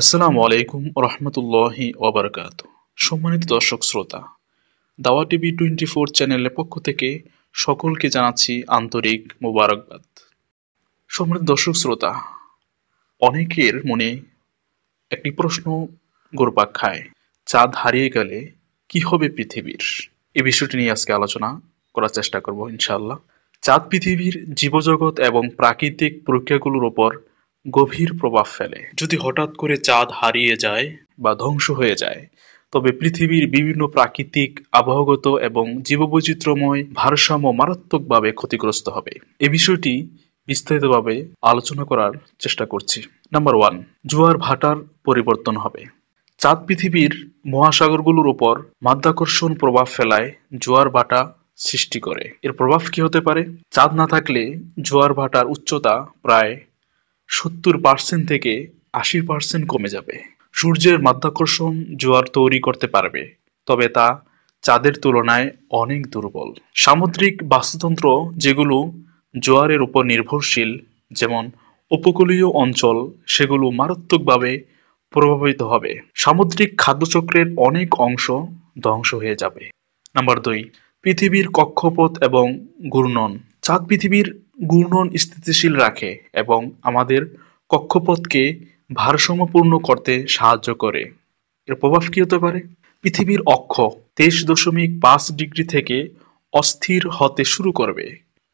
আসসালামু আলাইকুম রহমতুল্লাহি ওবরকাত। সম্মানিত দর্শক শ্রোতা, দাওয়া টিভি 24 চ্যানেলের পক্ষ থেকে সকলকে জানাচ্ছি আন্তরিক মোবারকবাদ। সম্মানিত দর্শক শ্রোতা, অনেকের মনে একটি প্রশ্ন ঘুরপাক খায়, চাঁদ হারিয়ে গেলে কি হবে পৃথিবীর? এই বিষয়টি নিয়ে আজকে আলোচনা করার চেষ্টা করব ইনশাআল্লাহ। চাঁদ পৃথিবীর জীবজগৎ এবং প্রাকৃতিক প্রক্রিয়াগুলোর উপর গভীর প্রভাব ফেলে। যদি হঠাৎ করে চাঁদ হারিয়ে যায় বা ধ্বংস হয়ে যায়, তবে পৃথিবীর বিভিন্ন প্রাকৃতিক, আবহাওয়াগত এবং জীববৈচিত্র্যময় ভারসাম্য মারাত্মকভাবে ক্ষতিগ্রস্ত হবে। এ বিষয়টি বিস্তারিতভাবে আলোচনা করার চেষ্টা করছি। নাম্বার 1, জোয়ার ভাটার পরিবর্তন হবে। চাঁদ পৃথিবীর মহাসাগরগুলোর উপর মাধ্যাকর্ষণ প্রভাব ফেলায় জোয়ার ভাটা সৃষ্টি করে। এর প্রভাব কি হতে পারে? চাঁদ না থাকলে জোয়ার ভাটার উচ্চতা প্রায় 70% থেকে 80% কমে যাবে। সূর্যের মাধ্যাকর্ষণ জোয়ার তৈরি করতে পারবে, তবে তা চাঁদের তুলনায় অনেক দুর্বল। সামুদ্রিক বাস্তুতন্ত্র যেগুলো জোয়ারের উপর নির্ভরশীল, যেমন উপকূলীয় অঞ্চল, সেগুলো মারাত্মকভাবে প্রভাবিত হবে। সামুদ্রিক খাদ্যচক্রের অনেক অংশ ধ্বংস হয়ে যাবে। নাম্বার 2, পৃথিবীর কক্ষপথ এবং ঘূর্ণন। চাঁদ পৃথিবীর ঘূর্ণন স্থিতিশীল রাখে এবং আমাদের কক্ষপথকে ভারসাম্যপূর্ণ করতে সাহায্য করে। এর প্রভাব কি হতে পারে? পৃথিবীর অক্ষ 23.5 ডিগ্রি থেকে অস্থির হতে শুরু করবে।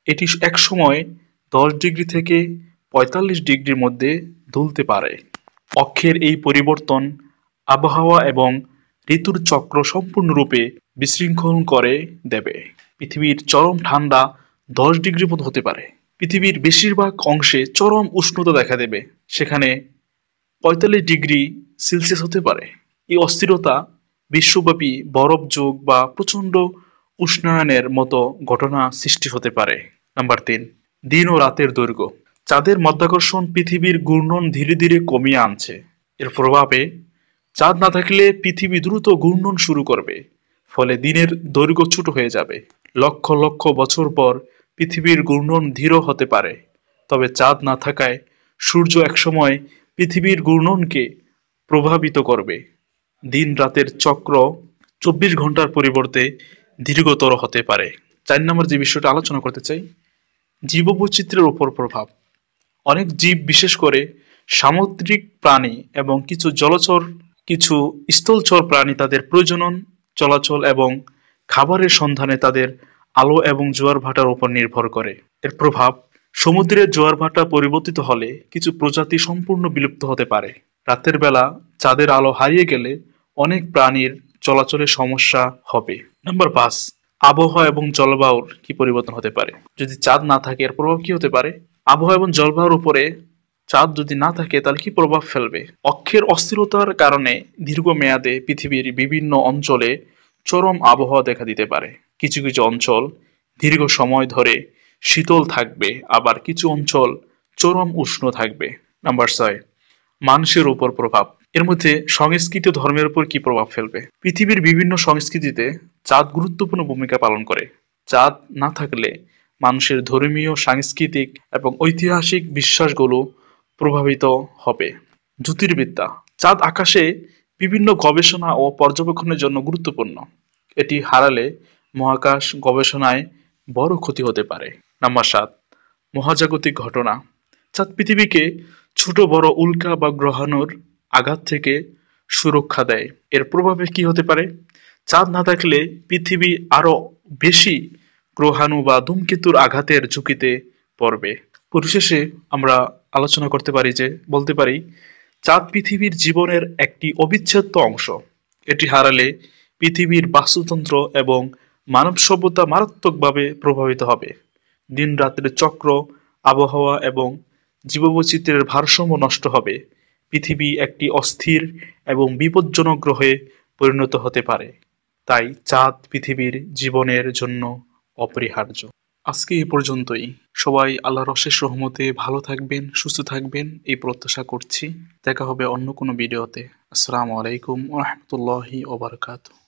এটি একসময় 10 ডিগ্রি থেকে 45 ডিগ্রির মধ্যে দুলতে পারে। অক্ষের এই পরিবর্তন আবহাওয়া এবং ঋতুর চক্র সম্পূর্ণরূপে বিশৃঙ্খল করে দেবে। পৃথিবীর চরম ঠান্ডা 10 ডিগ্রি মতো হতে পারে। পৃথিবীর বেশিরভাগ অংশে চরম উষ্ণতা দেখা দেবে, সেখানে 45 ডিগ্রি সেলসিয়াস হতে পারে। এই অস্থিরতা বিশ্বব্যাপী বরফ যোগ বা প্রচণ্ড উষ্ণায়নের মতো ঘটনা সৃষ্টি হতে পারে। নাম্বার 3, দিন ও রাতের দৈর্ঘ্য। চাঁদের মাধ্যাকর্ষণ পৃথিবীর ঘূর্ণন ধীরে ধীরে কমিয়ে আনছে। এর প্রভাবে চাঁদ না থাকলে পৃথিবী দ্রুত ঘূর্ণন শুরু করবে, ফলে দিনের দৈর্ঘ্য ছোট হয়ে যাবে। লক্ষ লক্ষ বছর পর পৃথিবীর ঘূর্ণন ধীর হতে পারে, তবে চাঁদ না থাকায় সূর্য একসময় পৃথিবীর ঘূর্ণনকে প্রভাবিত করবে। দিন রাতের চক্র 24 ঘন্টার পরিবর্তে দীর্ঘতর হতে পারে। 4 নম্বর যে বিষয়টা আলোচনা করতে চাই, জীববৈচিত্র্যের উপর প্রভাব। অনেক জীব, বিশেষ করে সামুদ্রিক প্রাণী এবং কিছু স্থলচর প্রাণী তাদের প্রজনন, চলাচল এবং খাবারের সন্ধানে তাদের আলো এবং জোয়ার ভাটার উপর নির্ভর করে। এর প্রভাব, সমুদ্রের জোয়ার ভাটা পরিবর্তিত হলে কিছু প্রজাতি সম্পূর্ণ বিলুপ্ত হতে পারে। রাতের বেলা চাঁদের আলো হারিয়ে গেলে অনেক প্রাণীর চলাচলে সমস্যা হবে। নাম্বার 5, আবহাওয়া এবং জলবায়ুর কি পরিবর্তন হতে পারে? যদি চাঁদ না থাকে এর প্রভাব কি হতে পারে? আবহাওয়া এবং জলবায়ুর উপরে চাঁদ যদি না থাকে তাহলে কি প্রভাব ফেলবে? অক্ষের অস্থিরতার কারণে দীর্ঘমেয়াদে পৃথিবীর বিভিন্ন অঞ্চলে চরম আবহাওয়া দেখা দিতে পারে। কিছু কিছু অঞ্চল দীর্ঘ সময় ধরে শীতল থাকবে, আবার কিছু অঞ্চল চরম উষ্ণ থাকবে। নাম্বার 6, মানুষের উপর প্রভাব। এর মধ্যে সংস্কৃতি ও ধর্মের উপর কি প্রভাব ফেলবে? পৃথিবীর বিভিন্ন সংস্কৃতিতে চাঁদ গুরুত্বপূর্ণ ভূমিকা পালন করে। চাঁদ না থাকলে মানুষের ধর্মীয়, সাংস্কৃতিক এবং ঐতিহাসিক বিশ্বাসগুলো প্রভাবিত হবে। জ্যোতির্বিদ্যা। চাঁদ আকাশে বিভিন্ন গবেষণা ও পর্যবেক্ষণের জন্য গুরুত্বপূর্ণ। এটি হারালে মহাকাশ গবেষণায় বড় ক্ষতি হতে পারে। নাম্বার 7, মহাজাগতিক ঘটনা। চাঁদ পৃথিবীকে ছোট বড় উল্কা বা গ্রহাণুর আঘাত থেকে সুরক্ষা দেয়। এর প্রভাবে কি হতে পারে? চাঁদ না থাকলে পৃথিবী আরো বেশি গ্রহাণু বা ধূমকেতুর আঘাতের ঝুঁকিতে পড়বে। পরিশেষে আমরা আলোচনা বলতে পারি, চাঁদ পৃথিবীর জীবনের একটি অবিচ্ছেদ্য অংশ। এটি হারালে পৃথিবীর বাস্তুতন্ত্র এবং মানব সভ্যতা মারাত্মকভাবে প্রভাবিত হবে। দিন রাতের চক্র, আবহাওয়া এবং জীববৈচিত্র্যের ভারসাম্য নষ্ট হবে। পৃথিবী একটি অস্থির এবং বিপজ্জনক গ্রহে পরিণত হতে পারে। তাই চাঁদ পৃথিবীর জীবনের জন্য অপরিহার্য। আজকে এই পর্যন্তই। সবাই আল্লাহর অশেষ রহমতে ভালো থাকবেন, সুস্থ থাকবেন এই প্রত্যাশা করছি। দেখা হবে অন্য কোনো ভিডিওতে। আসসালামু আলাইকুম ওয়া রাহমাতুল্লাহি ওয়া বারাকাতুহু।